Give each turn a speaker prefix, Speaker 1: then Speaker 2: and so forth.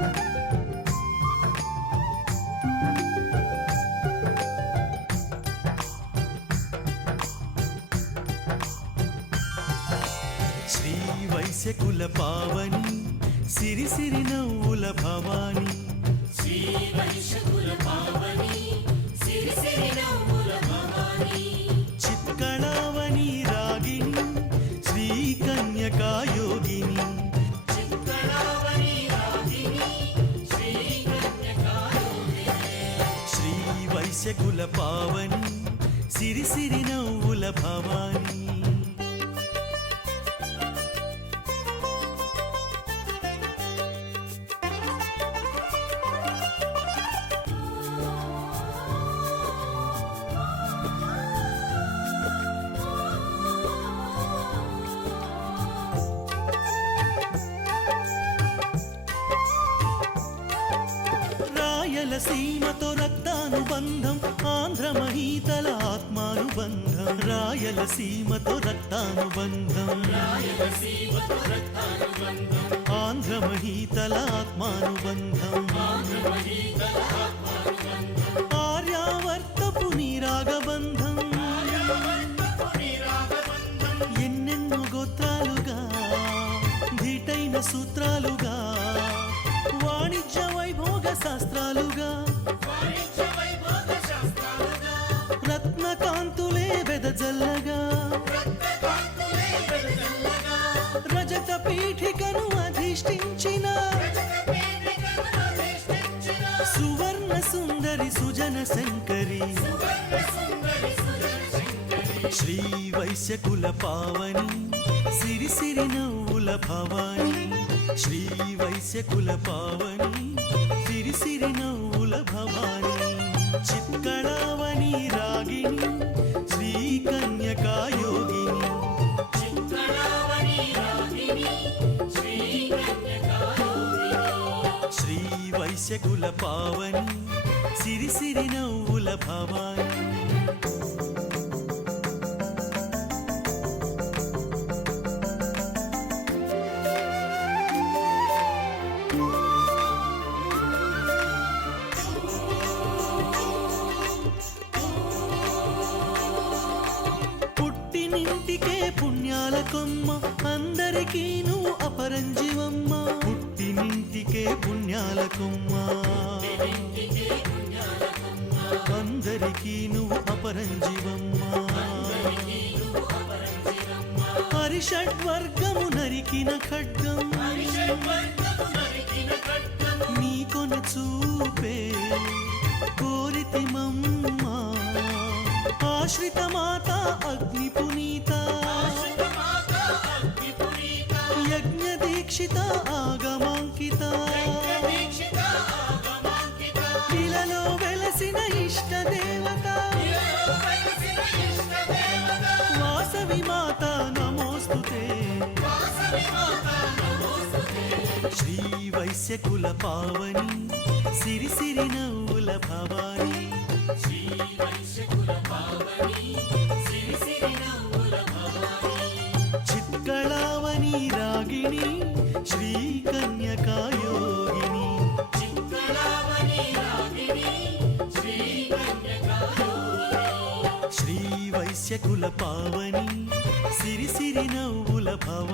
Speaker 1: శ్రీ వైశ్యకుల పావని సిరి సిరి నవ్వుల భవాని.
Speaker 2: వైశ్యకుల పావని సిరి సిరి నవ్వుల భవాని. రాయలసీమతో రక్తానుబంధం. ఆంధ్రమహీతల ఆత్మానుబంధం రాయలసీమతో రక్తానుబంధం.
Speaker 1: రక్తానుబంధం ఆంధ్రమహీతల ఆత్మానుబంధం
Speaker 2: ఆర్యావర్తపు నీరాగబంధం. ఎన్నెన్నో గోత్రాలుగా ధీటైన సూత్రాలుగా వాణిజ్య వైభోగ
Speaker 1: శాస్త్రాలు చల్లగా
Speaker 2: రజత పీఠికను అధిష్ఠించిన సువర్ణ సుందరి సుజన శంకరి. శ్రీ వైశ్యకుల పావని సిరి సిరి నవ్వుల భవాని. శ్రీ వైశ్యకుల పావని సిరి సిరి నవ్వు శగుల పావని సిరి సిరి నవ్వుల భవాని. పుట్టినింటికే పుణ్యాల కొమ్మ అందరికీ నువ్వు అపరంజివమ్మ పుట్టినింటికే అందరికీ నువ్వు అపరంజివమ్మ. హరిషడ్వర్గము నరికిన ఖడ్గం. నీ కొన చూపే కోరితి మమ్మ ఆశ్రిత మాత అగ్ని పునీత యజ్ఞ దీక్షిత ఆగమాంకిత. వాసవి మాత నమోస్తుతే. శ్రీ వైశ్యకుల పావని సిరి సిరి నవ్వుల భవాని. చిత్కళావని రాగిణి శ్రీ కన్యకాయోగిని
Speaker 1: శ్రీ కన్యకాయోగిని
Speaker 2: శ్రీ వైశ్యకుల పావని సిరి సిరి నవ్వుల భవ